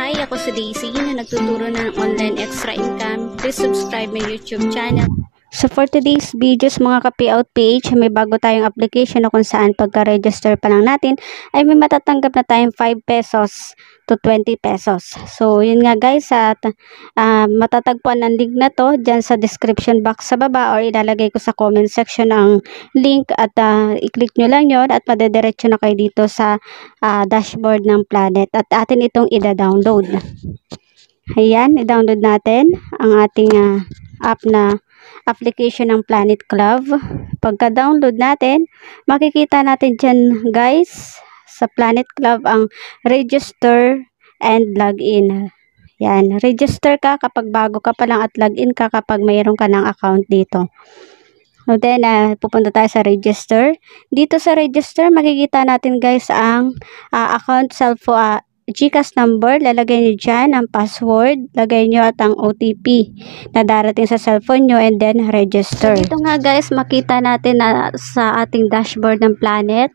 Hi, ako si Daisy na nagtuturo ng online extra income. Please subscribe my YouTube channel. So for today's videos mga ka-payout page, may bago tayong application na kung saan pagka-register pa lang natin ay may matatanggap na tayong 5 pesos to 20 pesos. So yun nga guys, at matatagpuan ang link na to dyan sa description box sa baba or ilalagay ko sa comment section ang link at i-click nyo lang yon at madediretso na kayo dito sa dashboard ng Planet at atin itong ida-download. Ayan, i-download natin ang ating app na application ng Planet Club. Pagka-download natin, makikita natin dyan guys sa Planet Club ang register and login. Yan, register ka kapag bago ka pa lang at login ka kapag mayroon ka ng account dito. So then, pupunta tayo sa register. Dito sa register, makikita natin guys ang account GCash number, lalagay nyo dyan ang password, lagay nyo at ang OTP na darating sa cellphone nyo and then register. So, dito nga guys, makita natin na sa ating dashboard ng Planet,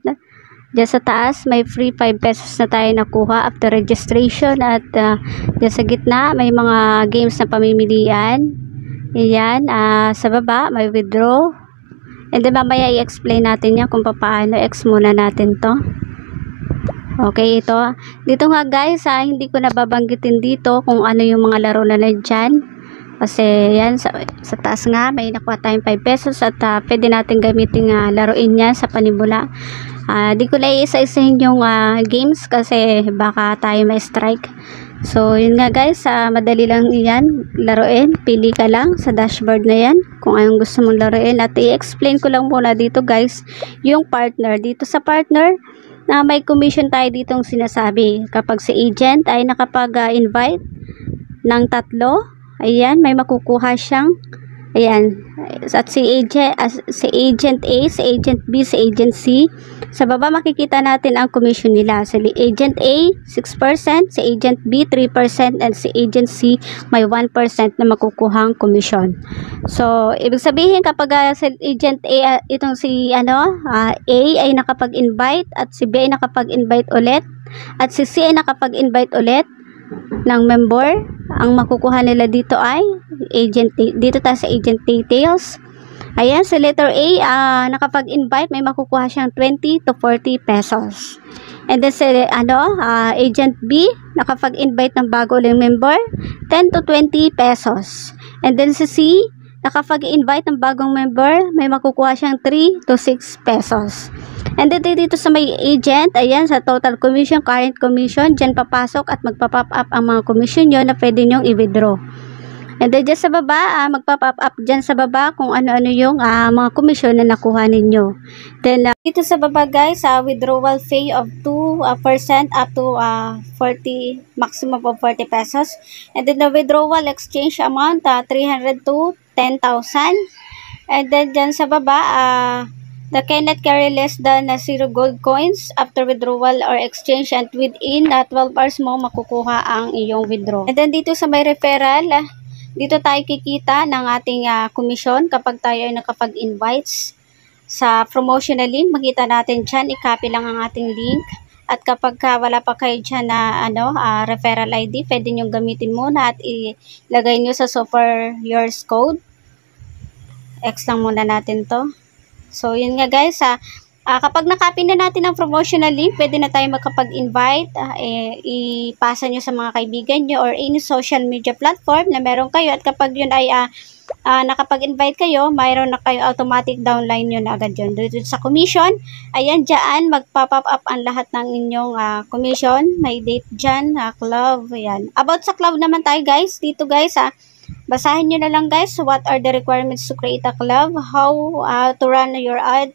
dyan sa taas may free 5 pesos na tayo nakuha after registration at dyan sa gitna may mga games na pamimilian. Ayan, sa baba may withdraw and then mamaya i-explain natin yan kung paano. X muna natin to. Okay, ito. Dito nga guys, hindi ko nababanggitin dito kung ano yung mga laro na nandyan. Kasi yan, sa taas nga, may nakuha tayong 5 pesos at pwede natin gamitin laruin yan sa panimula. Di ko na iisa-isahin yung games kasi baka tayo may strike. So, yun nga guys, madali lang yan laruin. Pili ka lang sa dashboard na yan kung anong gusto mong laruin. At i-explain ko lang muna dito guys, yung partner. Dito sa partner, na may commission tayo ditong sinasabi. Kapag si agent ay nakapag-invite ng 3, ayan, may makukuha siyang, ayan, at si agent A, si agent B, si agent C. Sa baba makikita natin ang commission nila. Si agent A, 6%, si agent B, 3%, and si agent C, may 1% na makukuhang commission. So, ibig sabihin kapag si agent A, itong si A ay nakapag-invite at si B ay nakapag-invite ulit at si C ay nakapag-invite ulit ng member, ang makukuha nila dito ay agent, dito tayo sa agent details. Ayan, sa letter A, nakapag-invite, may makukuha siyang 20 to 40 pesos. And then sa agent B, nakapag-invite ng bago uling member, 10 to 20 pesos. And then sa C, nakapag-invite ng bagong member, may makukuha siyang 3 to 6 pesos. And then dito sa may agent, ayan, sa total commission, current commission, dyan papasok at magpa-pop up ang mga commission nyo na pwede nyong i-withdraw. And then dyan sa baba, magpa-pop up dyan sa baba kung ano-ano yung mga commission na nakuha ninyo. Then dito sa baba guys, withdrawal fee of 2% up to 40, maximum of 40 pesos. And then the withdrawal exchange amount, 300 to 10,000. And then dyan sa baba, the cannot carry less than 0 gold coins after withdrawal or exchange, and within 12 hours mo makukuha ang iyong withdraw. And then dito sa may referral, dito tayo kikita ng ating commission kapag tayo ay nakapag-invites. Sa promotional link, makita natin dyan, i-copy lang ang ating link. At kapag wala pa kayo dyan na referral ID, pwede nyo gamitin muna at ilagay nyo sa super yours code. X lang muna natin to. So, yun nga guys, kapag nakopy na natin ang promotional link, pwede na tayo makapag-invite, ipasa nyo sa mga kaibigan nyo or any social media platform na meron kayo. At kapag yun ay nakapag-invite kayo, mayroon na kayo automatic downline nyo na agad yun. Dito sa commission, ayan, dyan, magpa-pop up ang lahat ng inyong commission. May date dyan, club, ayan. About sa club naman tayo guys, dito guys, basahin nyo na lang guys, what are the requirements to create a club, how to run your ad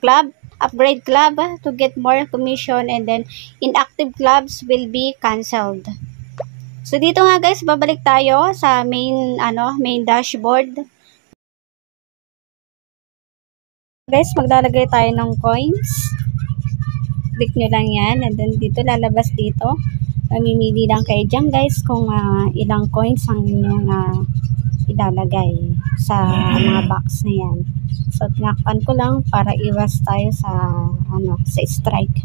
club, upgrade club to get more commission, and then inactive clubs will be cancelled. So dito nga guys, babalik tayo sa main dashboard. Guys, maglalagay tayo ng coins. Click nyo lang yan and then dito lalabas dito. Mamimili lang kayo dyan guys kung ilang coins ang inyong ilalagay sa mga box na yan. So, tinakpan ko lang para iwas tayo sa sa strike.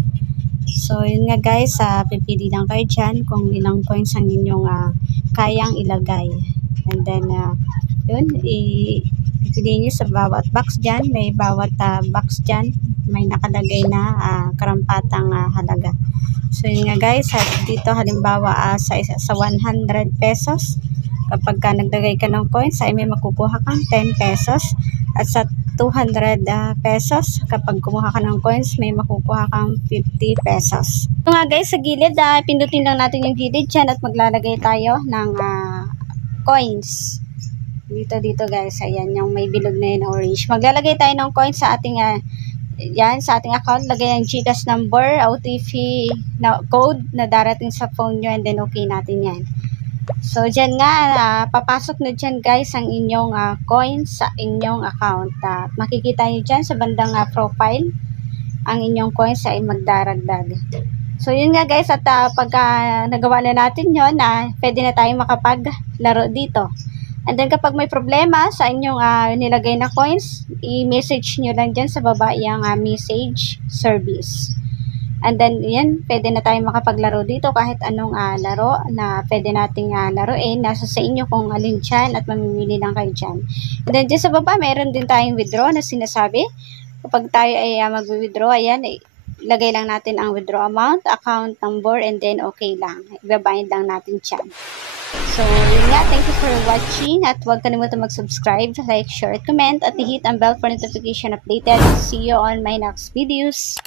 So, yun nga guys, pipili lang kayo dyan kung ilang coins ang inyong kayang ilagay. And then, yun, pipiliin nyo sa bawat box dyan. May bawat box dyan, may nakalagay na karampatang halaga. So, yun nga guys, dito halimbawa sa 100 pesos, kapag naglagay ka ng coins, ay may makukuha kang 10 pesos. At sa 200 pesos, kapag kumuha ka ng coins, may makukuha kang 50 pesos. So nga guys, sa gilid, pindutin lang natin yung gilid dyan at maglalagay tayo ng coins. Dito guys, ayan, yung may bilog na yun, orange. Maglalagay tayo ng coins sa ating yan, sa ating account. Lagay ang GCash number, OTP na code na darating sa phone nyo, and then okay natin yan. So, dyan nga, papasok na dyan guys ang inyong coins sa inyong account. Makikita nyo dyan sa bandang profile, ang inyong coins ay magdaragdag. So, yun nga guys, at pagka nagawa na natin yun, pwede na tayong makapaglaro dito. And then, kapag may problema sa inyong nilagay na coins, i-message nyo lang dyan sa baba yung message service. And then, yan, pwede na tayong makapaglaro dito kahit anong laro na pwede nating laruin. Nasa sa inyo kung alin dyan at mamimili lang kayo dyan. And then, dyan sa baba, mayroon din tayong withdraw na sinasabi. Kapag tayo ay mag-withdraw, ayan, lagay lang natin ang withdraw amount, account number, and then okay lang. Ibabayad lang natin dyan. So, yun nga. Thank you for watching at huwag kalimutan mag-subscribe, like, share, comment, at i-hit ang bell for notification updated. See you on my next videos.